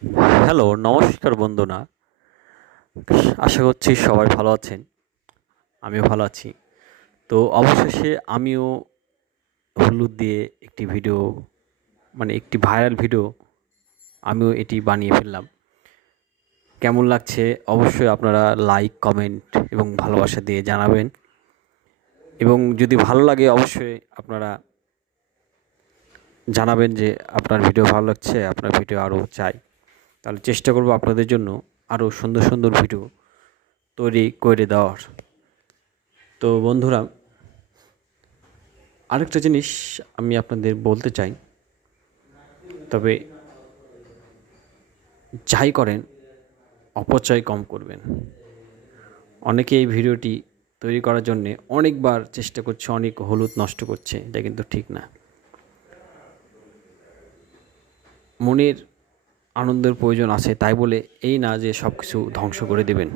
Hello, নমস্কার বন্ধুরা। আশা করছি সবাই ভালো আছেন। আমিও ভালো আছি। তো অবশেষে আমিও হলুদ দিয়ে একটি ভিডিও মানে একটি ভাইরাল ভিডিও আমিও এটি বানিয়ে ফেললাম। কেমন লাগছে অবশ্যই আপনারা লাইক, কমেন্ট এবং ভালোবাসা দিয়ে জানাবেন। এবং যদি ভালো লাগে অবশ্যই আপনারা জানাবেন যে আপনার ভিডিও ভালো লাগছে, আপনার ভিডিও আরও চাই। তাহলে চেষ্টা করব আপনাদের জন্য আরও সুন্দর, সুন্দর ভিডিও তৈরি করে দেওয়ার। তো বন্ধুরা, আরেকটা জিনিস আমি আপনাদের বলতে চাই, তবে যাই করেন অপচয় কম করবেন। অনেকে এই ভিডিওটি তৈরি করার জন্যে অনেকবার চেষ্টা করছে, অনেক হলুদ নষ্ট করছে, এটা কিন্তু ঠিক না। মনের আনন্দের প্রয়োজন আছে তাই বলে এই না যে সব কিছু ধ্বংস করে দেবেন।